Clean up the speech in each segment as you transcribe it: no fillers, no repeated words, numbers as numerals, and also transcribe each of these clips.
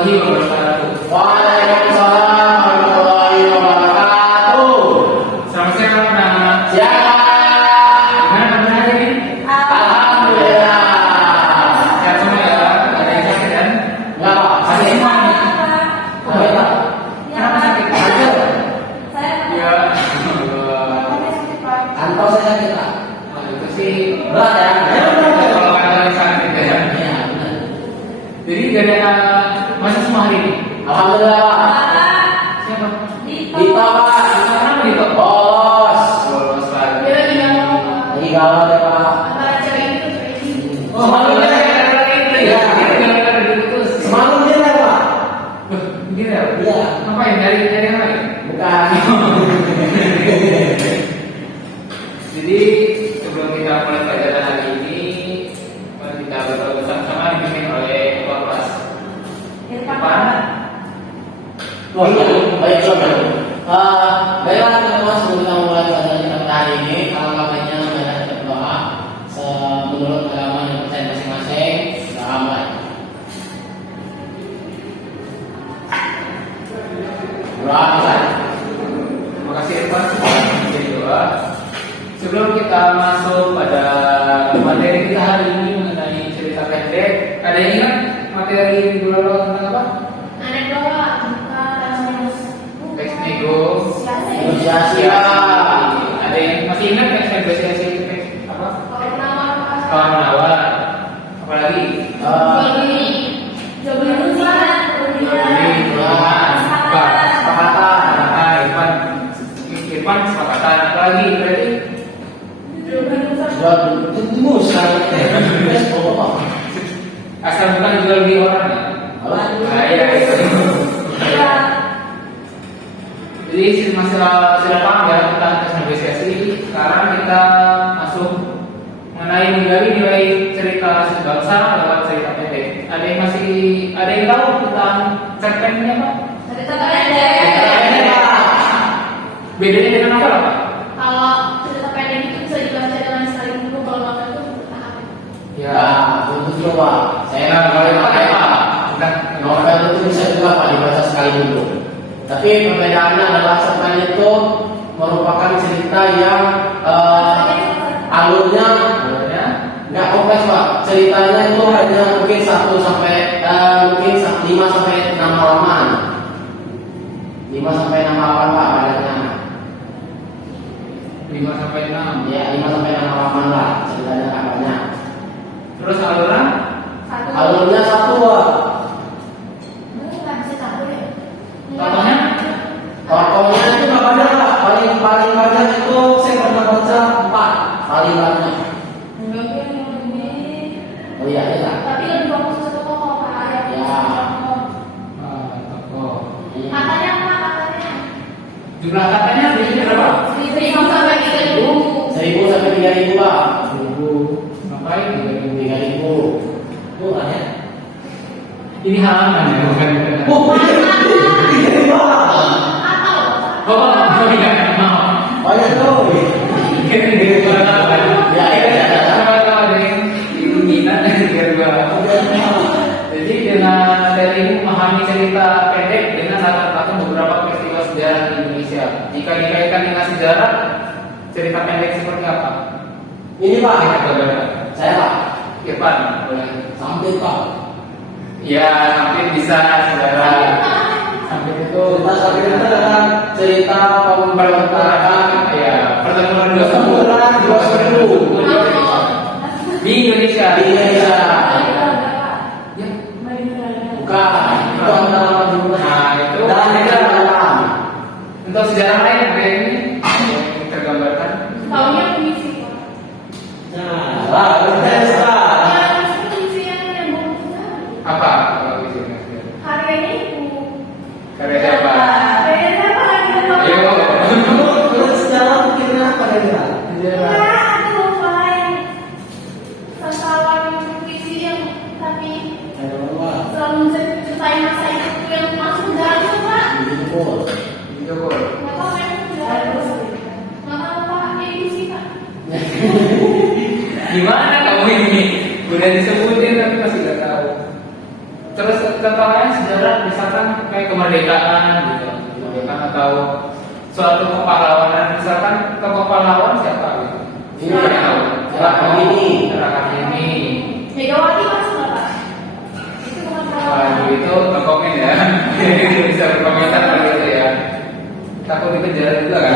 warahmatullahi wabarakatuh. Waalaikumsalam warahmatullahi wabarakatuh. Selamat siang, anak. Siang. Gimana kabarnya hari ini? Alhamdulillah. Sehat semua ya? Ada yang sakit kan? Enggak, Pak. Sakit semua nih. Apa ya, Pak? Kenapa sakit? Ya. Kantor saya sakit, Pak. Oh, itu sih. Berat ya? Kalau ada yang sakit ya. Iya, benar. Jadi gak ada masa semua hari ini. Alhamdulillah, Pak. Siapa? Dito, Pak. Kenapa Dito? Bos. Bolos lagi. Lagi galau deh, Pak. Oh, malu ya? Iya. Gara-gara diputus. Semalam dia lah, Pak. Begini ya? Iya. Ngapain? Dari yang lain? Bukan. Jadi sebelum kita mulai pelajaran hari ini, mari kita berdoa bersama-sama dipimpin oleh ketua kelas. Depan. Oh iya, baik saudara. Baiklah teman-teman, sebelum kita mulai pelajaran kita pada hari ini, alangkah baiknya kita berdoa menurut agama yang percaya masing-masing. Kita mulai. Doa bisa. Terima kasih Irfan. Jadi doa. Sebelum kita masuk pada materi kita hari ini mengenai cerita pendek, ada yang ingat materi minggu lalu tentang apa? Teks negosiasi. Ada yang masih ingat teks negosiasi itu teks apa? Tawar menawar. Apalagi? Irfan kesepakatan. Apalagi berarti? Asal bukan jual beli orang ya? Iya itu. Jadi masalah sudah paham ya tentang tes negosiasi. Sekarang kita masuk mengenai menggali nilai cerita sebangsa lewat cerita pendek. Ada yang tahu tentang cerpennya Pak? Cerita pendek. Bedanya dengan novel apa? Kalau cerita pendek itu bisa dibaca dengan sekali dulu, kalau novel itu bertahap. Ya, betul Pak. Saya boleh pakai Pak. Udah. Novel itu bisa juga Pak dibaca sekali dulu. Tapi perbedaannya adalah cerpen itu merupakan cerita yang alurnya nggak kompleks Pak. Ceritanya itu hanya mungkin 5 sampai 6 halaman. 5 sampai 6 halaman Pak padanya. 5 sampai 6. Ya, 5 sampai 6 halaman lah. Ceritanya nggak banyak. Terus alurnya? Alurnya satu Pak. Contohnya? Tokohnya itu nggak banyak Pak. Paling banyak itu saya pernah baca 4 paling banyak. Oh iya iya. Tapi lebih fokus ke tokoh Pak. Ya. Tokoh. Katanya apa katanya? Jumlah katanya biasanya berapa? 1.000 sampai 3.000. 1.000 sampai 3.000 Pak. 1.000 sampai 3.000. Itu kan ya? Ini halaman ya, bukan. Oh, 3.000 Pak. Oh, iya, mau. Banyak tuh. Ya, iya. Kalau ada yang minat biar gua. Jadi dengan dari ini memahami cerita pendek dengan latar belakang beberapa peristiwa sejarah di Indonesia. Jika dikaitkan dengan sejarah, cerita pendek seperti apa? Ini Pak. Saya Pak. Irfan, boleh. Sampai Pak. Ya, hampir bisa sejarah. Sampai itu. Sampai itu adalah cerita pemberontakan Ya, pertempuran dua suku di Indonesia. di Indonesia. Ya. Bukan. Itu adalah dulu. Nah, itu Dan sejarah. untuk sejarah lain ada ini yang tergambarkan. Taunya puisi Pak. Nah, lah, tes Pak. Puisi yang bagus. Apa kalau di sini? Karyanya itu. Karya siapa? Karyanya siapa lagi? Ayo. Menurut sejarah pikirnya apa dia? Ya, itu lain. Sasaran puisi yang tapi selalu ceritain masa itu yang masuk dalam itu Pak. Itu kok. Nggak tahu kan? Nggak tahu Pak. Ini sih Pak. Gimana kamu ini? Udah disebutin tapi masih nggak tahu. Terus contohnya sejarah misalkan kayak kemerdekaan gitu, kemerdekaan atau suatu kepahlawanan, misalkan tokoh pahlawan siapa gitu? Siapa yang tahu? Kartini. Megawati masuk nggak Pak? Itu bukan Waduh, itu no komen ya. Bisa berkomentar kalau gitu ya. Takut dikejar juga kan?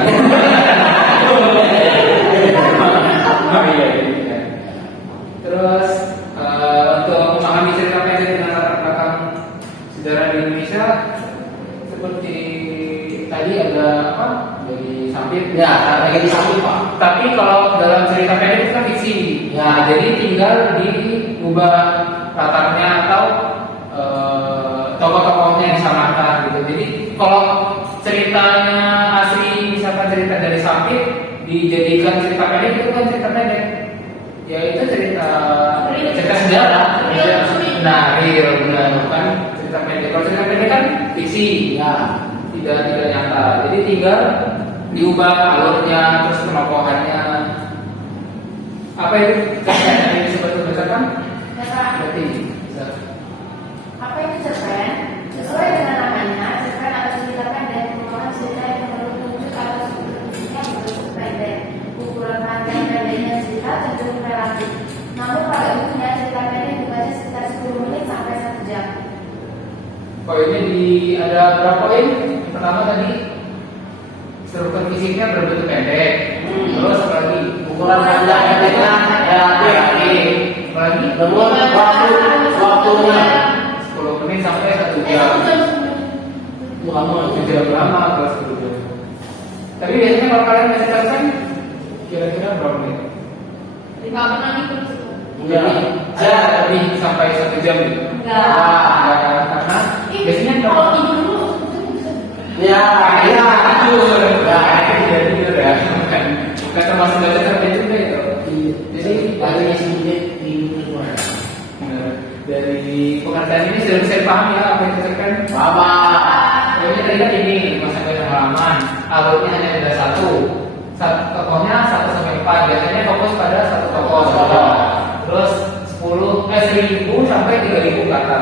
Oh iya, iya. Terus untuk memahami cerita pendek dengan latar belakang sejarah di Indonesia, seperti tadi ada apa? Dari samping. Ya, lagi di samping Pak. Tapi kalau dalam cerita pendek itu kan fiksi. Ya, jadi tinggal diubah latarnya atau tokoh-tokohnya disamakan gitu. Jadi kalau ceritanya asli, misalkan cerita dari samping dijadikan cerita pendek, itu kan cerita pendek. Ya itu cerita sejarah. Nah, real benar, bukan cerita pendek. Kalau cerita pendek kan fiksi, Ya. tidak nyata. Jadi tinggal diubah alurnya, terus penokohannya. Apa itu yang disebut berdasarkan? Ya Pak. Berarti bisa. Apa itu cerpen? Sesuai dengan namanya, cerpen atau cerita pendek merupakan cerita yang berwujud atau strukturnya berbentuk pendek. Ukuran panjang pendeknya cerita cenderung relatif. Namun pada umumnya cerita pendek dibaca sekitar 10 menit sampai 1 jam. Poinnya ada berapa poin? Yang pertama tadi struktur fisiknya berbentuk pendek. Terus apa lagi? Ukuran panjang pendeknya relatif. Lagi? Kedua, waktunya 10 menit sampai 1 jam. lama. Tidak lama kalau 10 jam. Tapi biasanya kalau kalian baca cerpen, kira-kira berapa menit? 5 menit itu. Ya, lebih sampai 1 jam gitu. Enggak. Karena biasanya Kalau tidur dulu. Ya, ya. tidur. Tidak tidur ya. Bukan termasuk baca cerpen juga itu. Jadi Baliknya sedikit tidur semua. dari pengertian ini sudah bisa dipahami ya apa itu cerpen. Bapak. Jadi tadi kan ini masa halaman, alurnya hanya ada satu tokohnya 1 sampai 4, biasanya fokus pada satu tokoh. Terus 1000 sampai 3000 kata.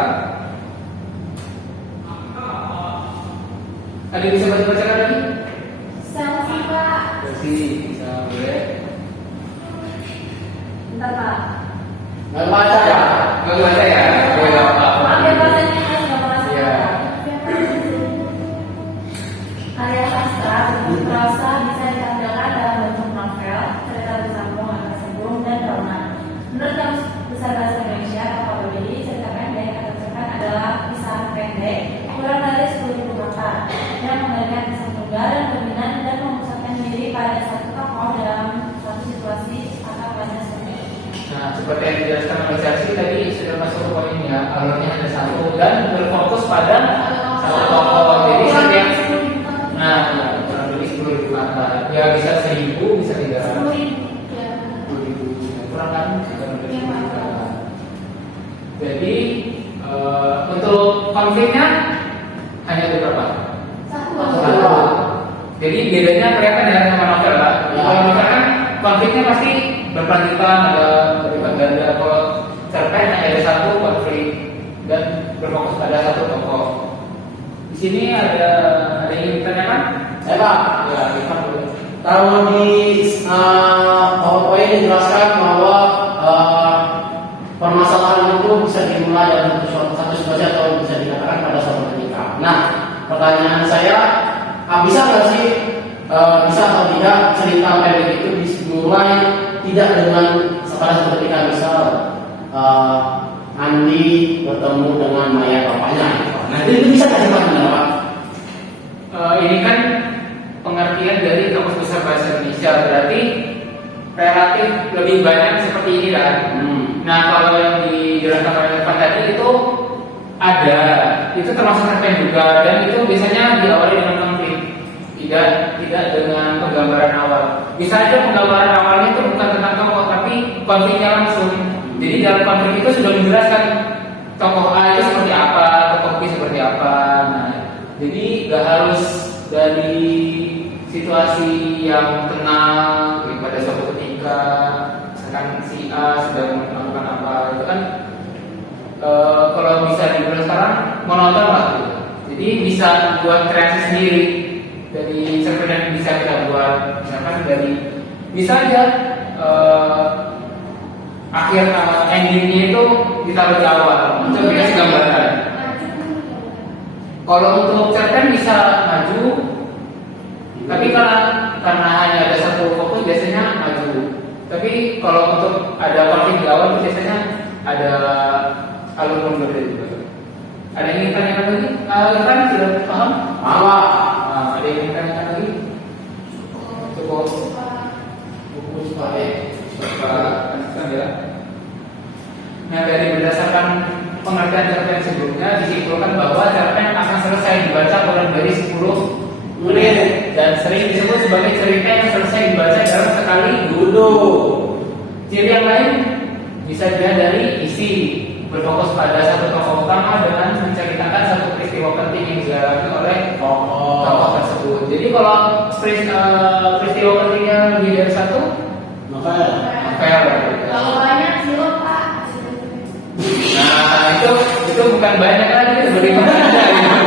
Ada yang bisa baca-bacakan lagi? Sama sih Pak. Bisa boleh. Bentar Pak. Nggak baca ya? Nggak baca ya? Boleh nggak apa-apa. Maaf ya Pak, saya nggak merasa. Iya. Karya sastra bentuk prosa bisa ditampilkan dalam bentuk novel, cerita bersambung, tersambung, dan roman. Menurut Kamus Besar Bahasa Indonesia (KBBI), cerita pendek atau cerpen adalah kisah pendek kurang dari 10.000 kata yang memberikan kesan tunggal dan dominan dan memusatkan diri pada satu tokoh dalam suatu situasi atau pada story. Nah, seperti yang dijelaskan oleh Chelsea tadi sudah masuk ke poinnya, alurnya ada satu dan berfokus pada satu tokoh. Jadi setiap kurang lebih 10.000 kata. Ya bisa 1.000, bisa 300. 10.000 ya. 10.000 kurang kan? Kurang lebih Iya, 10.000 Pak. kata. Jadi untuk konfliknya hanya ada berapa? Satu. Jadi bedanya kelihatan ya sama novel lah. Ya. Kalau novel kan konfliknya pasti berkelanjutan, ada berlipat ganda. Kalau cerpen hanya ada satu konflik dan berfokus pada satu tokoh. Di sini ada yang ditanyakan? Saya Pak. Ya, Irfan boleh. Kalau di PowerPoint dijelaskan bahwa permasalahan itu bisa dimulai dalam satu situasi atau bisa dikatakan pada suatu ketika. Nah, pertanyaan saya, bisa nggak sih bisa atau tidak cerita pendek itu dimulai tidak dengan pada suatu ketika, misal Andi bertemu dengan mayat bapaknya. Nah, itu bisa nggak sih Pak? Ini kan pengertian dari Kamus Besar Bahasa Indonesia, berarti relatif lebih banyak seperti ini kan. Nah, kalau yang dijelaskan oleh Irfan tadi itu ada, itu termasuk cerpen juga, dan itu biasanya diawali dengan konflik, tidak dengan penggambaran awal. Bisa aja penggambaran awalnya itu bukan tentang tokoh, tapi konfliknya langsung. Jadi dalam konflik itu sudah menjelaskan tokoh A itu seperti apa, tokoh B seperti apa. Nah, jadi gak harus dari situasi yang tenang pada suatu ketika, misalkan si A sedang melakukan apa, itu kan kalau bisa dibilang sekarang monoton lah gitu. Jadi bisa buat kreasi sendiri dari cerpen yang bisa kita buat, misalkan dari bisa aja akhir endingnya itu ditaruh di awal untuk dikasih gambaran. Kalau untuk cerpen bisa maju, tapi karena hanya ada satu fokus biasanya maju. Tapi kalau untuk ada konflik di awal itu biasanya ada alur mundur juga. Ada yang ingin tanyakan lagi? Irfan sudah paham? Paham. Ada yang ingin tanyakan lagi? Cukup. Buku Lanjutkan ya. Nah, dari berdasarkan pengertian cerpen sebelumnya disimpulkan bahwa cerpen akan selesai dibaca kurang dari 10 menit dan sering disebut sebagai cerita yang selesai dibaca dalam sekali duduk. Ciri yang lain bisa dilihat dari isi, berfokus pada satu tokoh utama dengan menceritakan satu peristiwa penting yang dialami oleh tokoh tersebut. Jadi kalau peristiwa pentingnya lebih dari satu, novel. Kalau banyak film Pak. Nah itu bukan banyak lagi, itu bagaimana ada gitu.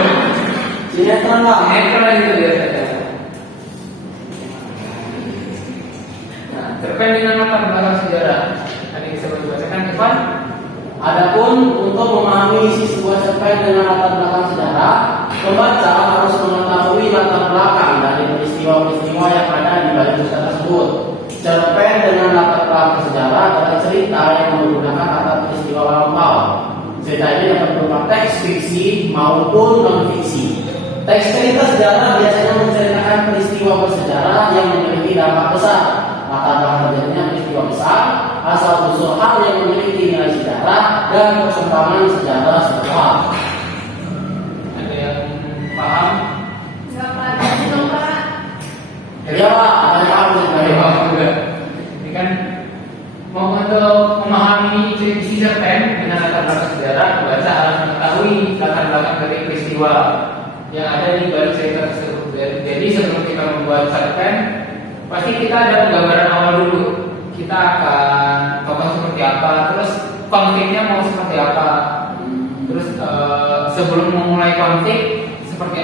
Sinetron lah. Sinetron itu biasanya. Nah, cerpen dengan latar belakang sejarah. Tadi bisa dibacakan Ivan. Adapun untuk memahami isi sebuah cerpen dengan latar belakang sejarah, pembaca harus mengetahui latar belakang dari peristiwa-peristiwa yang ada di balik cerita tersebut. Cerpen dengan latar belakang sejarah adalah cerita yang menggunakan latar peristiwa lampau. Cerita ini dapat berupa teks fiksi maupun non-fiksi. Teks cerita sejarah biasanya menceritakan peristiwa bersejarah yang memiliki dampak besar. Latar belakang terjadinya peristiwa besar, asal usul hal yang memiliki nilai sejarah dan perkembangan sejarah setempat. Ada yang paham? Enggak Pak, dong Pak. Ya Pak, ada yang paham Ada yang paham juga. Ini kan mau untuk memahami isi cerpen dengan latar belakang sejarah, pembaca harus mengetahui latar belakang dari peristiwa yang ada di balik cerita tersebut. Jadi sebelum kita membuat cerpen, pasti kita ada penggambaran awal dulu. Kita akan tokoh seperti apa, terus konfliknya mau seperti apa. Terus sebelum memulai konflik, seperti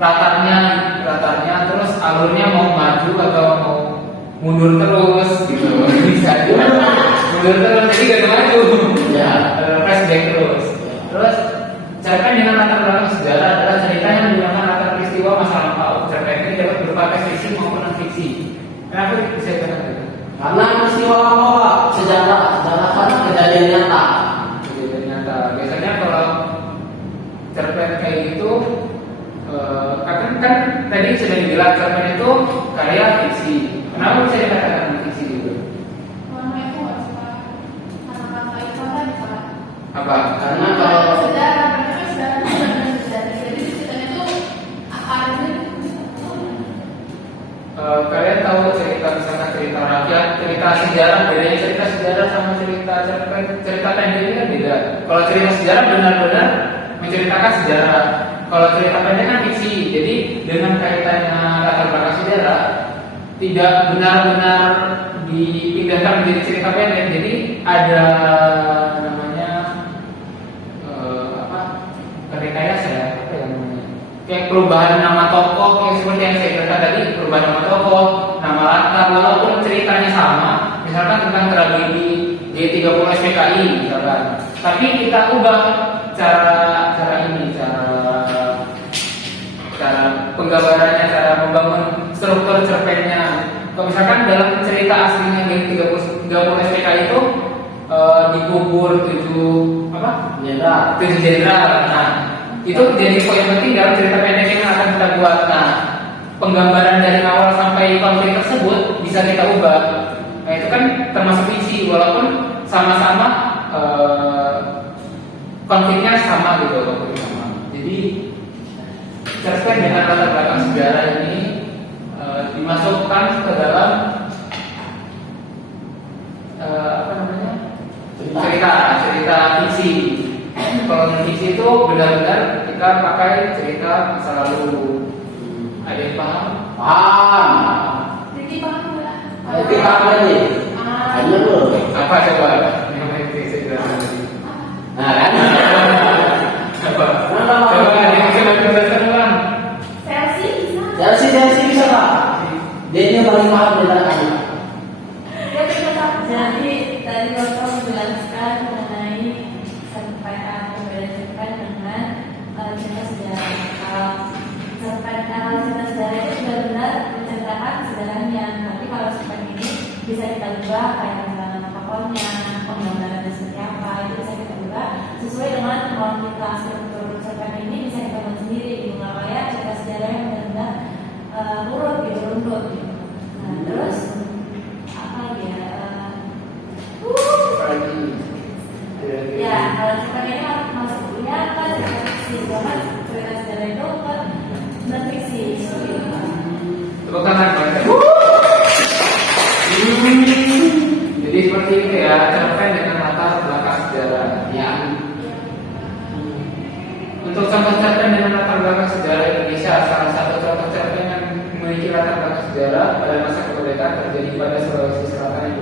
latarnya, terus alurnya mau maju atau mau mundur terus gitu. Bisa juga mundur terus, jadi gak maju. Ya, Flashback terus. Terus cerpen dengan latar belakang sejarah adalah cerita yang menggunakan latar peristiwa masa lampau. Cerpen ini dapat berupa teks fiksi maupun non fiksi. Kenapa bisa begitu? karena peristiwa lampau Pak, sejarah karena kejadian nyata. Kejadian nyata. Biasanya kalau cerpen kayak gitu, kan tadi sudah dibilang cerpen itu karya fiksi. Kenapa bisa dikatakan fiksi gitu? Warna itu nggak suka kata-kata itu kan Pak. Apa? Karena kalau sejarah, berarti kan sejarah itu benar sejarah. Jadi ceritanya itu akarnya Kalian tahu cerita misalnya cerita rakyat, cerita sejarah, bedanya cerita sejarah sama cerita cerpen, cerita pendek ini kan beda. Kalau cerita sejarah benar-benar menceritakan sejarah. Kalau cerita pendek kan fiksi, jadi dengan kaitannya latar belakang sejarah tidak benar-benar dipindahkan menjadi cerita pendek. Jadi ada namanya rekayasa ya, apa yang namanya? Kayak perubahan nama tokoh, kayak seperti yang saya katakan tadi, perubahan nama tokoh, nama latar, walaupun ceritanya sama, misalkan tentang tragedi G30 SPKI misalkan, tapi kita ubah cara penggambarannya, cara membangun struktur cerpennya. Kalau misalkan dalam cerita aslinya G30 SPKI itu dikubur 7 jenderal. Nah, itu jadi poin penting dalam cerita pendek yang akan kita buat. Nah, penggambaran dari awal sampai konflik tersebut bisa kita ubah. Nah, itu kan termasuk fiksi, walaupun sama-sama konfliknya sama gitu, konfliknya sama. Jadi cerpen dengan latar belakang sejarah ini dimasukkan ke dalam cerita fiksi. Kalau fiksi itu benar-benar kita pakai cerita masa lalu. Ada yang paham? paham. Jadi paham nggak? Nanti apa nih? Ayo lu. Apa coba? Yang saya jelaskan tadi. Nah kan? Apa? Coba ada yang bisa bantu jelaskan ulang. Chelsea bisa. Chelsea bisa Pak. Dia ini yang paling mahal daripada kami. Jadi tadi Bapak menjelaskan mengenai perbedaan cerpen dengan cerita sejarah. Cerita sejarah itu benar-benar menceritakan sejarahnya. Tapi kalau cerpen ini bisa kita ubah kayak perjalanan tokohnya, pembangunannya seperti apa, itu bisa kita ubah sesuai dengan kemauan kita. Struktur cerpen ini bisa kita buat sendiri gitu, nggak kayak cerita sejarah yang benar-benar urut gitu, runtut gitu. Nah terus apa lagi ya? Ya, kalau cerpen ini masuk kuliah kan cerita fiksi, bahkan cerita sejarah itu kan non fiksi. Tepuk tangan. Jadi seperti itu ya, cerpen dengan latar belakang sejarah. Ya. Untuk contoh cerpen dengan latar belakang sejarah Indonesia, salah satu contoh cerpen yang memiliki latar belakang sejarah pada masa kemerdekaan terjadi pada Sulawesi Selatan yang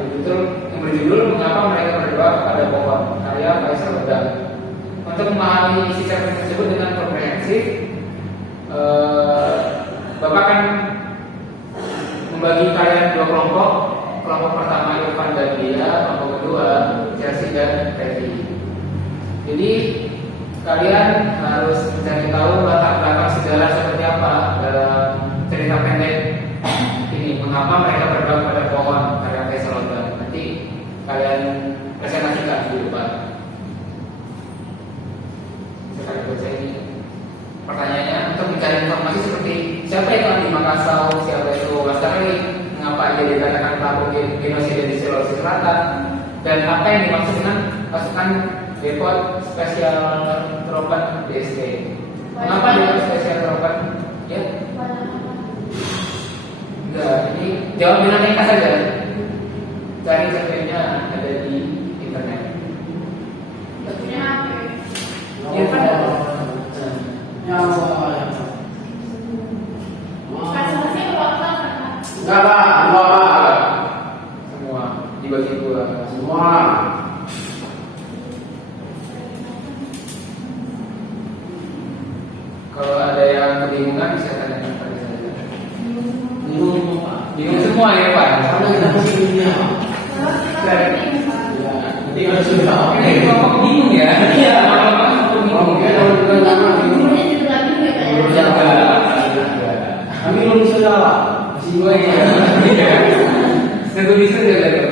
berjudul Mengapa Mereka Berdoa Kepada Pohon, karya Faisal Badar. Untuk memahami isi cerpen tersebut dengan komprehensif, Bapak akan membagi kalian dua kelompok. Kelompok pertama Irfan dan Dia, kelompok kedua Chelsea dan Teddy. Jadi kalian harus mencari tahu latar belakang sejarah seperti apa dalam cerita pendek ini. Mengapa Mereka Berdoa Kepada Pohon, karya Faisal Badar. Nanti kalian presentasikan di depan. Sekarang baca ini pertanyaannya, untuk mencari informasi seperti siapa itu Andi Makassar, siapa itu Lestari, mengapa dia dikatakan pelaku genosida di Sulawesi Selatan, dan apa yang dimaksud dengan pasukan Depot Special Tropan DST. Mengapa Depot Special Tropan? Ya? Enggak, ini jawab dengan ringkas saja. Cari cerpennya ada di internet. Betulnya apa? Irfan ada. Kasusnya waktu Enggak Pak, dua Pak. Semua dibagi dua. Semua. Kalau ada yang kebingungan bisa tanya pada saya. Bingung semua Pak. Bingung semua ya Pak? Karena kita masih dunia Pak. Ya, nanti kalau sudah. Ini kelompok bingung ya? Iya. Kelompok bingung ya. Kemudian juga lagi nggak Ya, kayak Kami belum sudah Pak. Masih dua ya. Satu bisa jaga ya.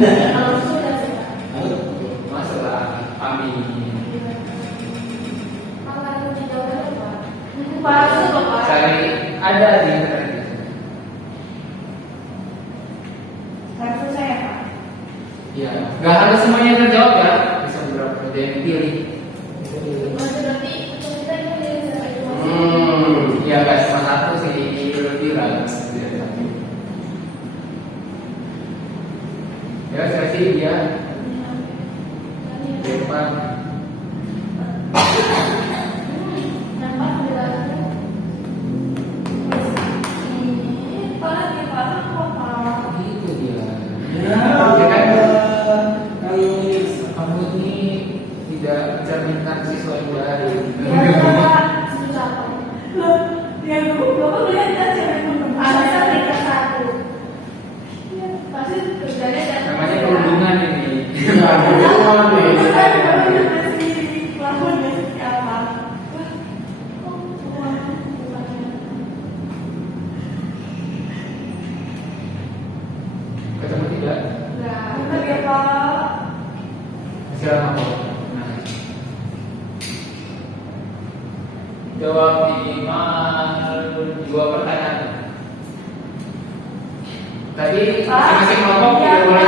kalau sudah sih. Masalah amin. Maka itu jawabannya apa? Palsu Bapak. Cari ada di internet. Palsu saya Pak. Ya, nggak harus semuanya terjawab ya. Bisa beberapa ada yang dipilih. Berarti kita itu dari siapa itu? Ya nggak cuma satu sih, viral. Ya saya sih dia depan. Nampak berlaku. Ini pada kita apa? Itu dia. Ya, Kamu ini tidak mencerminkan siswa yang baru. Susah apa? Yang dulu Bapak lihat kan cewek ada tingkat satu. Pasti kerjanya dan Namanya perundungan ini. Ketemu tidak? Siapa kok? Nah. Jawab minimal 2 pertanyaan. Tadi masing-masing kelompok tidak boleh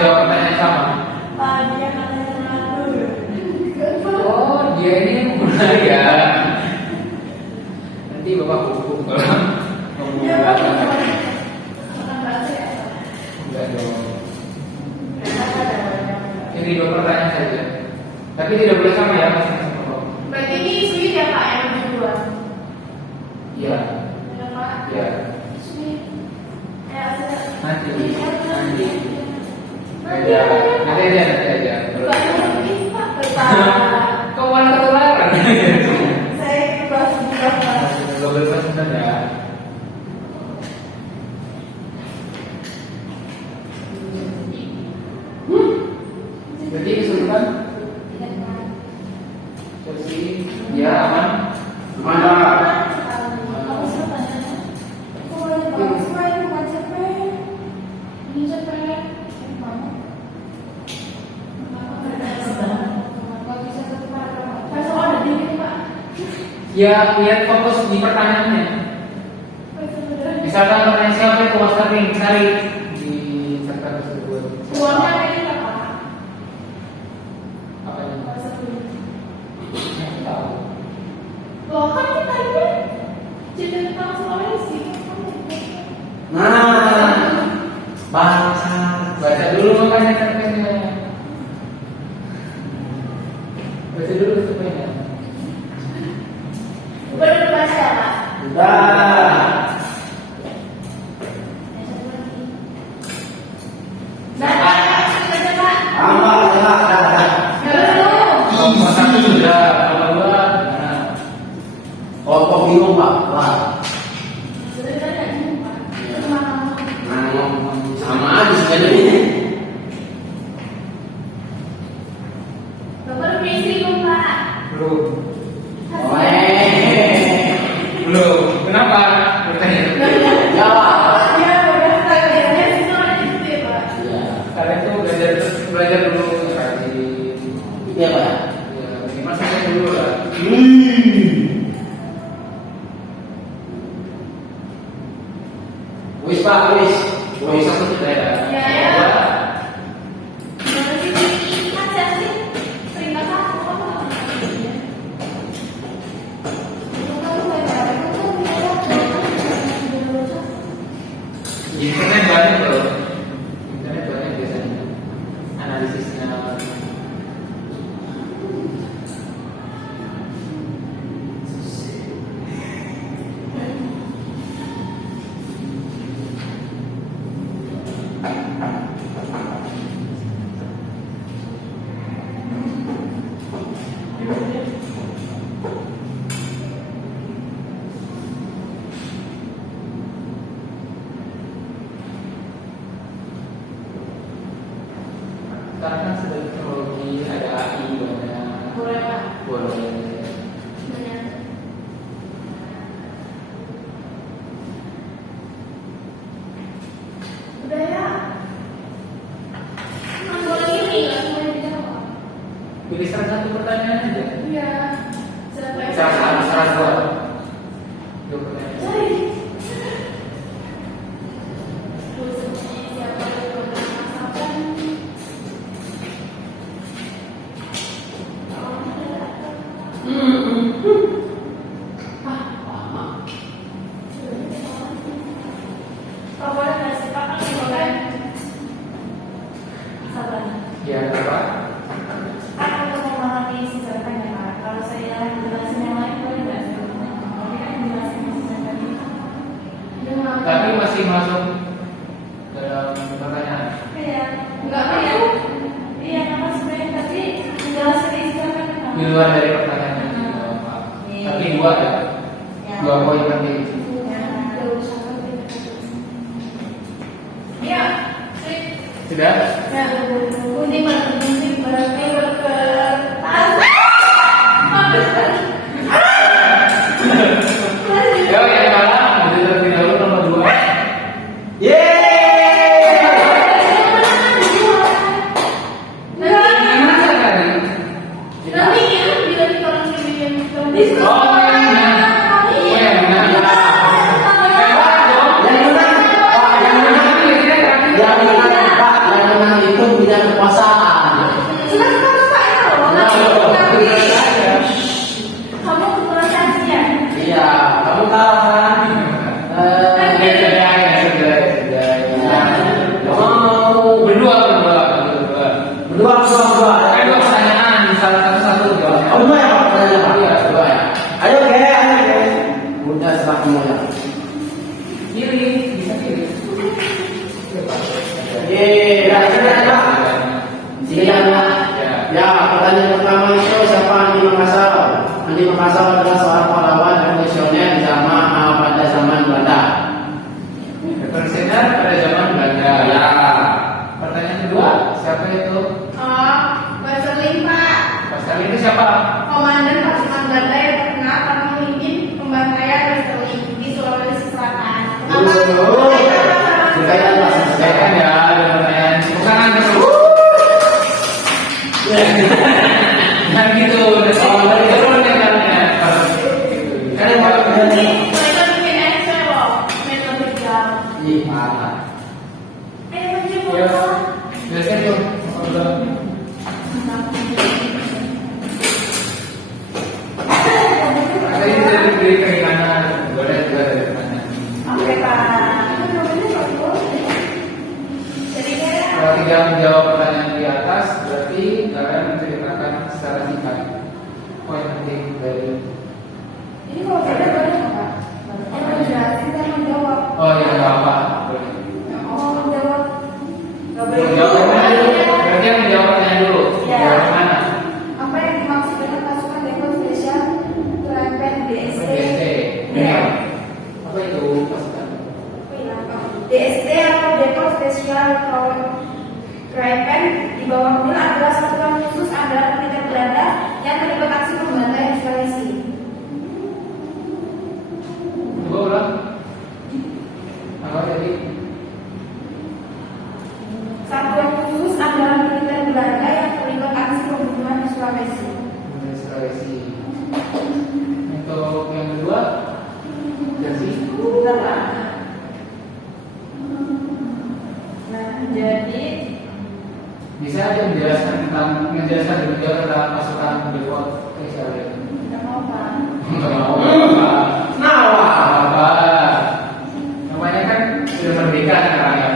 jawab pertanyaan yang sama. Oh, dia ini benar ya. Nanti bapak hukum kalau ngomong belakang. Enggak dong. Ini 2 pertanyaan saja. Tapi tidak boleh sama ya masing-masing kelompok. Berarti ini sulit ya Pak yang kedua? Iya. Ya Pak. Iya. Sulit. Nanti. Nanti aja. Bukan ini Pak. Kau malah ketularan. Ya, lihat fokus di pertanyaannya. Misalkan pertanyaan siapa itu Oscar Ring, cari di cerita tersebut. Uangnya kayaknya apa? Apa itu? Bahasa Inggris. Nggak tahu. Loh kan kita ini jadi tentang Sulawesi. Nah, bahasa. Baca dulu makanya cerpennya. Baca dulu cerpennya. Udah baca ya, Pak? Udah. Nomor satu sudah, nomor dua. Nah, Kok bingung Pak? Wah, sama aja sebenarnya. belum. Weh, Belum. Kenapa? Bertanya. jawab. Kalian tuh belajar dulu rajin. Iya Pak. Ya, minimal sampai dulu lah. Wis Pak, wis. Wis aku sudah ya. Ya. Di internet banyak loh. Internet banyak biasanya analisisnya. Sekarang kan sudah teknologi ada AI banyak. Boleh. Udah ya. Boleh ini nggak semuanya dijawab? Pilih salah satu pertanyaan aja. Iya. Salah dua. Dua pertanyaan. Cari. Lama. Boleh nggak sih Pak? Boleh. Sabar. Ya, apa? Untuk memahami sisanya Pak. Kalau saya jelasin yang lain boleh nggak sih? Tapi kan jelasin sisanya tadi. Tapi masih masuk dalam pertanyaan. Iya. Enggak apa ya? Iya, nama sebenarnya tadi menjelaskan sisanya kan. Di luar dari pertanyaan yang dijawab, Pak. Tapi dua ya. Dua poin penting. Iya. Sip. Sudah? Ya, undi berarti berkertas. Ya, yang kalah nanti terlebih dahulu nomor dua. Yeay. Gimana tadi? Nanti ya, bila di kolom ini Oh, yang mana? Oh, yang mana? Yang menang Pak, yang menang itu punya kekuasaan. Kamu kebetulan saksi ya? Iya, kamu kalah kan? Mau Berdua. berdua. Kan dua pertanyaan, salah satu jawabnya. Oh, dua ya Pak, pertanyaan Pak. Iya, dua ya. Ayo ge. Udah sebab semuanya. Pilih, bisa pilih. Yeay, sudah Pak. Sudah Pak. Ya, pertanyaan pertama itu siapa Andi Makassar? Andi Makassar adalah seorang pahlawan revolusioner pada zaman Belanda. Revolusioner pada zaman Belanda. Ya. Pertanyaan kedua, siapa itu? Oh, Westerling Pak. Pascal itu siapa? Komandan pasukan Belanda yang terkenal karena memimpin pembantaian Westerling di Sulawesi Selatan. Sekalian Pak, Saya ya, ada pertanyaan. Bukan anda dulu. Nah gitu, dari Ih, parah. Ayo mencium Ya, bola. biasanya tuh udah ada ini dari kiri kanan, boleh juga dari kanan. Oke Pak. Jadi Kalau tidak menjawab pertanyaan di atas, berarti kalian menceritakan secara singkat poin penting dari. ini kalau beda boleh nggak Pak? Yang menjelasin dan menjawab. Oh ya, nggak apa. Boleh. Oh menjawab. Nggak boleh. Menjawab berarti yang menjawab pertanyaan dulu. Ya. Jawab mana? Apa yang dimaksud dengan pasukan Depot Spesial Trempen DST? DST. Ya. Apa itu pasukan? DST atau Depot Spesial Trempen di bawah Mil adalah satuan khusus andalan militer Belanda yang terlibat aksi pembantaian di Sulawesi. Coba ulang. Apa tadi? Satuan khusus andalan militer Belanda yang terlibat aksi pembunuhan di Sulawesi. Sulawesi. Untuk yang kedua, jadi Nah, jadi bisa aja menjelaskan lebih jauh tentang pasukan Depot Spesial. kita mau Pak. Nggak mau apa? Nawa. Apa? Namanya kan sudah merdeka sekarang.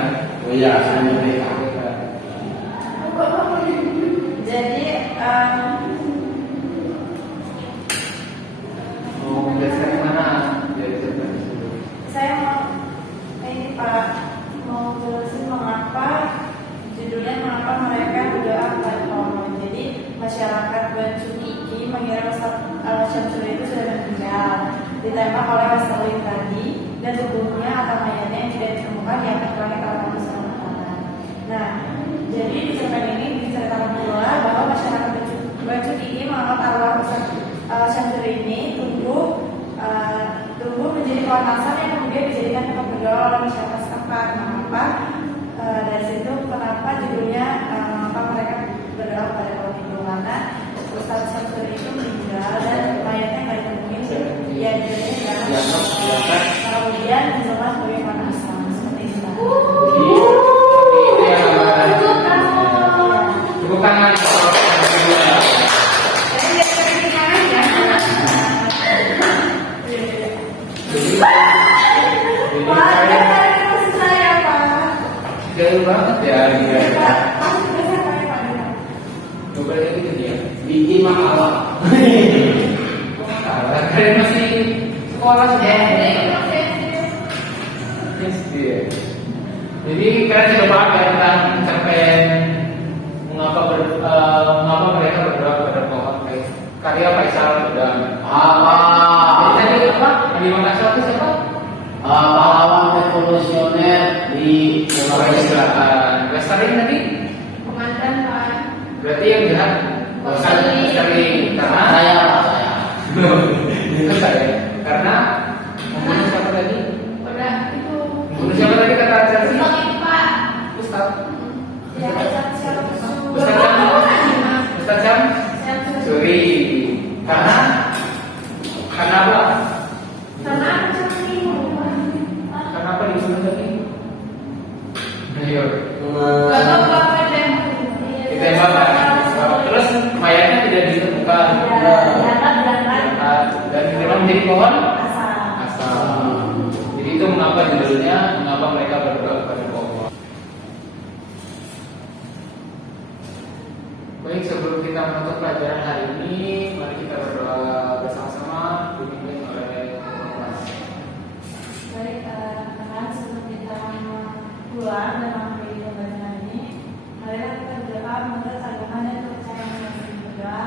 Oh iya, saya mereka. Jadi Mau menjelaskan mana? Jelaskan dulu. saya mau ini Pak mau jelasin mengapa judulnya mengapa mereka berdoa kepada Allah. Jadi masyarakat Batu Kiki mengira Ustaz Syamsul itu sudah meninggal, ditembak oleh Wasalin tadi dan tubuhnya atau mayatnya yang tidak ditemukan diangkat ke langit Allah SWT. Nah, jadi di cerpen ini diceritakan pula bahwa masyarakat Batu Kiki menganggap arwah Ustaz Syamsul ini tumbuh menjadi pohon asam yang kemudian dijadikan tempat berdoa oleh masyarakat setempat. Mengapa dari situ kenapa judulnya mengapa mereka berdoa pada pohon itu, karena Ustaz Syamsul itu meninggal dan mayatnya nggak ditemuin, ya jadinya kemudian menjelma sebagai pohon asam seperti itu. Tepuk tangan. Jadi dia seperti aja. Pak, ada maksud saya Pak. Jauh banget ya. Pak, maksud saya Pak. Coba itu dia. Bikin makalah. Kalian masih sekolah semua. SD. Jadi kalian sudah paham ya tentang cerpen mengapa mereka berdoa kepada pohon karya Faisal Bedang. Jadi apa? Yang dimaksud itu siapa? Pahlawan revolusioner di Sulawesi Selatan. Lestari tadi? Komandan Pak. Berarti yang jahat Lestari karena saya saya. itu saya. Karena membunuh siapa tadi? Udah itu. Membunuh siapa tadi kata Chelsea? Bang itu Pak. Ustaz. Ya, siapa Ustaz Syam. Ustaz Syam. Suri. Karena apa? Karena seperti Karena apa dibunuh tadi? Ayo. Ditembak kan? Terus mayatnya tidak ditemukan. Dan memang menjadi pohon asam. Jadi itu mengapa judulnya mengapa mereka berdoa kepada pohon. Baik, sebelum kita menutup pelajaran hari ini, mari kita berdoa bersama-sama dipimpin oleh kelas. Baik, teman-teman, sebelum kita pulang dan mengakhiri pembelajaran ini, mari kita berdoa menurut agama dan kepercayaan masing-masing. Berdoa.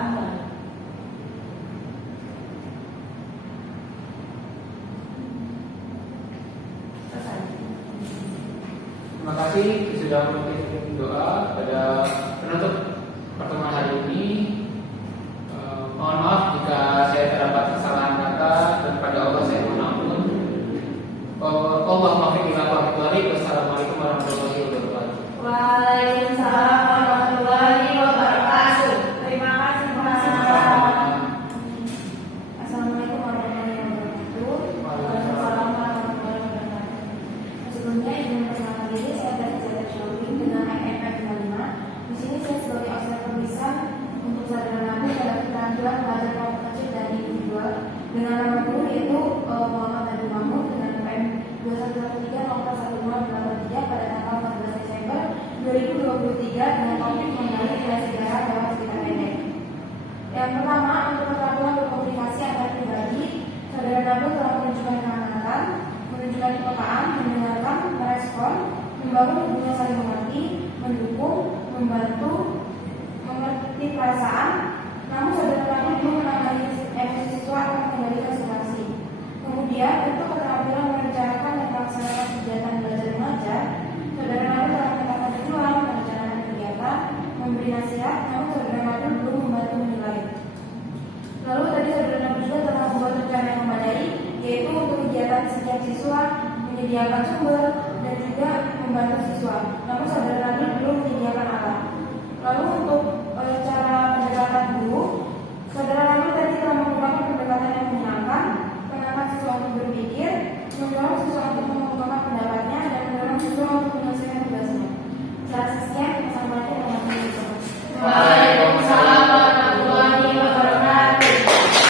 Terima kasih sudah mengirim doa pada penutup pertemuan hari ini. Mohon maaf jika saya terdapat kesalahan kata dan pada Allah saya mohon ampun. Allahumma fiqh Wassalamualaikum warahmatullahi wabarakatuh. Waalaikumsalam warahmatullahi wabarakatuh. Terima kasih Pak. Assalamualaikum warahmatullahi wabarakatuh. Waalaikumsalam warahmatullahi wabarakatuh. Sebelumnya memberikan kepekaan, mendengarkan, merespon, membangun hubungan saling mengerti, mendukung, membantu, mengerti perasaan. Namun saudara kami belum menangani emosi siswa atau mengendalikan situasi. Kemudian untuk keterampilan merencanakan dan melaksanakan kegiatan belajar mengajar, saudara kami telah menetapkan tujuan, merencanakan kegiatan, memberi nasihat, namun saudara kami belum membantu menilai. Lalu tadi saudara kami juga telah membuat rencana yang memadai, yaitu untuk kegiatan setiap siswa, menyediakan sumber, dan juga membantu siswa. Namun saudara kami belum menyediakan alat. Lalu untuk cara pendekatan guru, saudara kami tadi telah menggunakan pendekatan yang menyenangkan, mengangkat siswa untuk berpikir, mendorong siswa untuk mengembangkan